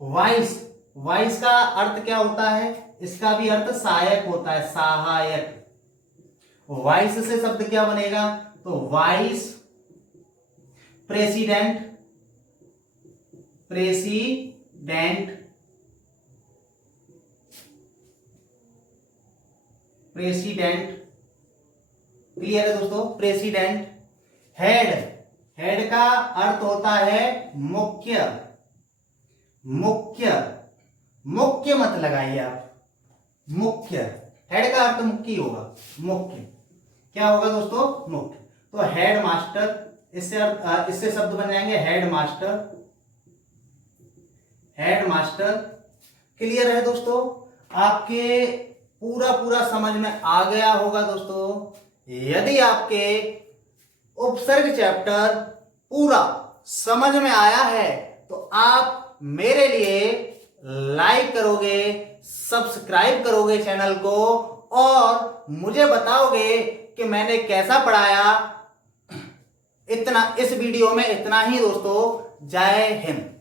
वाइस, वाइस का अर्थ क्या होता है? इसका भी अर्थ सहायक होता है, सहायक। वाइस से शब्द क्या बनेगा? तो vice president, president, president. Clear है दोस्तों? प्रेसिडेंट। हेड, हेड का अर्थ होता है मुख्य, मुख्य, मुख्य मत लगाइए आप, मुख्य, हेड का अर्थ मुख्य होगा, मुख्य। क्या होगा दोस्तों? मुख्य। तो हेड मास्टर, इससे शब्द बन जाएंगे head master, head master. Clear है दोस्तों? आपके पूरा पूरा समझ में आ गया होगा दोस्तों। यदि आपके उपसर्ग चैप्टर पूरा समझ में आया है तो आप मेरे लिए लाइक करोगे, सब्सक्राइब करोगे चैनल को, और मुझे बताओगे कि मैंने कैसा पढ़ाया। इतना इस वीडियो में इतना ही दोस्तों। जय हिंद।